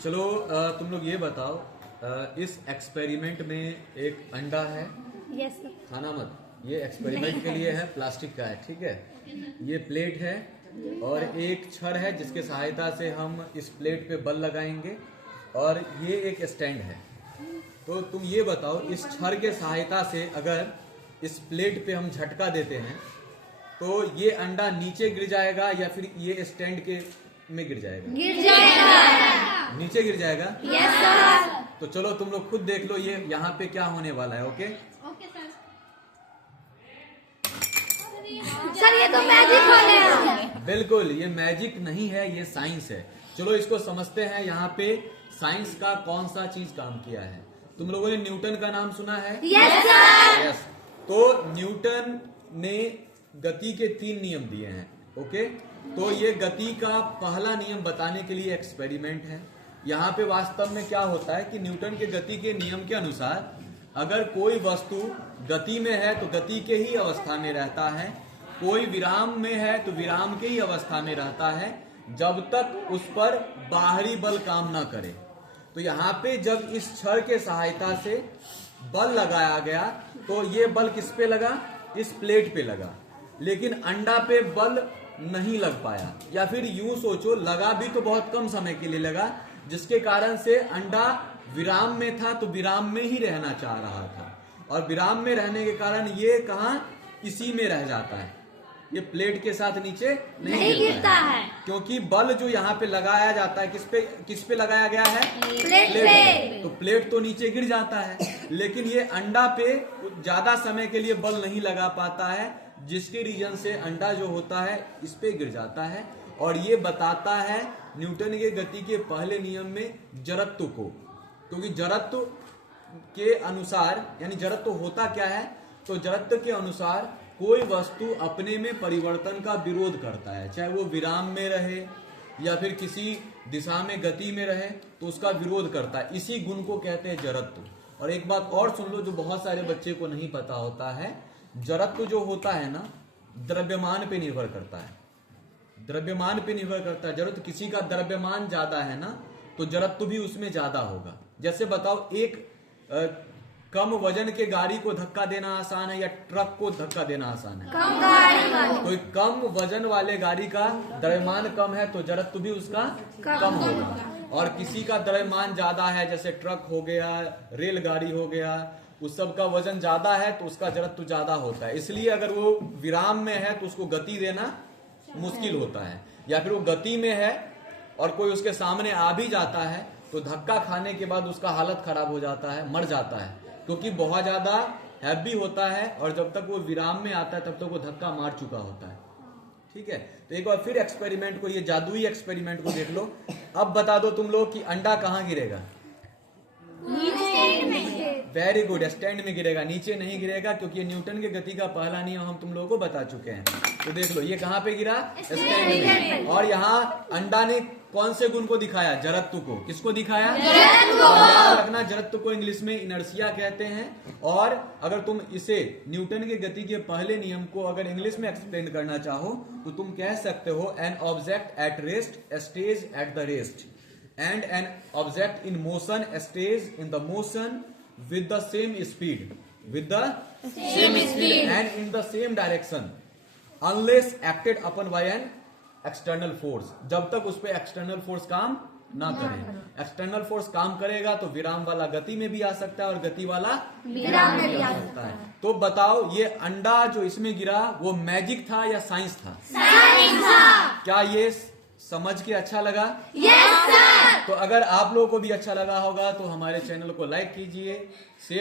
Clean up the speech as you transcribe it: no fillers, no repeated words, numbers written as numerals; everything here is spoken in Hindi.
चलो तुम लोग ये बताओ, इस एक्सपेरिमेंट में एक अंडा है। Yes sir. खाना मत, ये एक्सपेरिमेंट के लिए है, प्लास्टिक का है, ठीक है। ये प्लेट है और एक छड़ है जिसके सहायता से हम इस प्लेट पे बल लगाएंगे, और ये एक स्टैंड है। तो तुम ये बताओ, इस छड़ के सहायता से अगर इस प्लेट पे हम झटका देते हैं तो ये अंडा नीचे गिर जाएगा या फिर ये स्टैंड के में गिर जाएगा? गिर जाएगा। नीचे गिर जाएगा। Yes sir. तो चलो तुम लोग खुद देख लो ये यहाँ पे क्या होने वाला है। Okay okay sir. सर ये तो मैजिक हो गया। बिल्कुल, ये मैजिक नहीं है, ये साइंस है। चलो इसको समझते हैं। यहाँ पे साइंस का कौन सा चीज काम किया है? तुम लोगों ने न्यूटन का नाम सुना है? Yes sir. यस। तो न्यूटन ने गति के 3 नियम दिए हैं। ओके, तो ये गति का पहला नियम बताने के लिए एक्सपेरिमेंट है। यहाँ पे वास्तव में क्या होता है कि न्यूटन के गति के नियम के अनुसार अगर कोई वस्तु गति में है तो गति के ही अवस्था में रहता है, कोई विराम में है तो विराम के ही अवस्था में रहता है, जब तक उस पर बाहरी बल काम ना करे। तो यहाँ पे जब इस छड़ के सहायता से बल लगाया गया तो ये बल किस पे लगा? इस प्लेट पे लगा, लेकिन अंडा पे बल नहीं लग पाया, या फिर यूं सोचो लगा भी तो बहुत कम समय के लिए लगा, जिसके कारण से अंडा विराम में था तो विराम में ही रहना चाह रहा था, और विराम में रहने के कारण ये कहां? इसी में रह जाता है, ये प्लेट के साथ नीचे नहीं गिरता है। क्योंकि बल जो यहाँ पे लगाया जाता है किस पे लगाया गया है? प्लेट पे। तो प्लेट तो नीचे गिर जाता है, लेकिन ये अंडा पे ज्यादा समय के लिए बल नहीं लगा पाता है, जिसके रीजन से अंडा जो होता है इस पे गिर जाता है। और ये बताता है न्यूटन के गति के पहले नियम में जड़त्व को, क्योंकि जड़त्व के अनुसार, यानी जड़त्व होता क्या है? तो जड़त्व के अनुसार कोई वस्तु अपने में परिवर्तन का विरोध करता है, चाहे वो विराम में रहे या फिर किसी दिशा में गति में रहे, तो उसका विरोध करता है। इसी गुण को कहते हैं जड़त्व। और एक बात और सुन लो जो बहुत सारे बच्चे को नहीं पता होता है, जड़त्व जो होता है ना, द्रव्यमान पे निर्भर करता है। द्रव्यमान पे निर्भर करता है। जड़त्व, किसी का द्रव्यमान ज्यादा है ना तो जड़त्व भी उसमें ज्यादा होगा। जैसे बताओ, एक कम वजन के गाड़ी को धक्का देना आसान है या ट्रक को धक्का देना आसान है? कम गाड़ी। कोई कम वजन वाले गाड़ी का द्रव्यमान कम है तो जड़त्व भी उसका कम होगा, और किसी का द्रव्यमान ज्यादा है, जैसे ट्रक हो गया, रेलगाड़ी हो गया, उस सब का वजन ज्यादा है तो उसका जड़त्व ज्यादा होता है। इसलिए अगर वो विराम में है तो उसको गति देना मुश्किल होता है, या फिर वो गति में है और कोई उसके सामने आ भी जाता है तो धक्का खाने के बाद उसका हालत खराब हो जाता है, मर जाता है, क्योंकि बहुत ज्यादा हैवी होता है, और जब तक वो विराम में आता है तब तक वो धक्का मार चुका होता है। ठीक है, तो एक बार फिर एक्सपेरिमेंट को, ये जादुई एक्सपेरिमेंट को देख लो। अब बता दो तुम लोग कि अंडा कहाँ गिरेगा? वेरी गुड, स्टैंड में गिरेगा, नीचे नहीं गिरेगा, क्योंकि ये न्यूटन के गति का पहला नियम हम तुम लोगों को बता चुके हैं। तो देख लो ये कहाँ पे गिरा? स्टैंड में। और यहाँ अंडा ने कौन से गुण को दिखाया? जड़त्व को। किसको दिखाया? याद रखना, जड़त्व को इंग्लिश में इनर्शिया कहते हैं। और अगर तुम इसे न्यूटन के गति के पहले नियम को अगर इंग्लिश में एक्सप्लेन करना चाहो तो तुम कह सकते हो, an object at rest stage at the rest, and an object in motion stays in the motion with the same speed, and in the same direction unless acted upon by an external force। जब तक उस पे एक्सटर्नल फोर्स काम ना करे। एक्सटर्नल फोर्स काम करेगा तो विराम वाला गति में भी आ सकता है और गति वाला विराम में भी आ सकता है। तो बताओ, ये अंडा जो इसमें गिरा वो मैजिक था या साइंस था? साइंस था। क्या ये समझ के अच्छा लगा? Yes sir. तो अगर आप लोगों को भी अच्छा लगा होगा तो हमारे चैनल को लाइक कीजिए, शेयर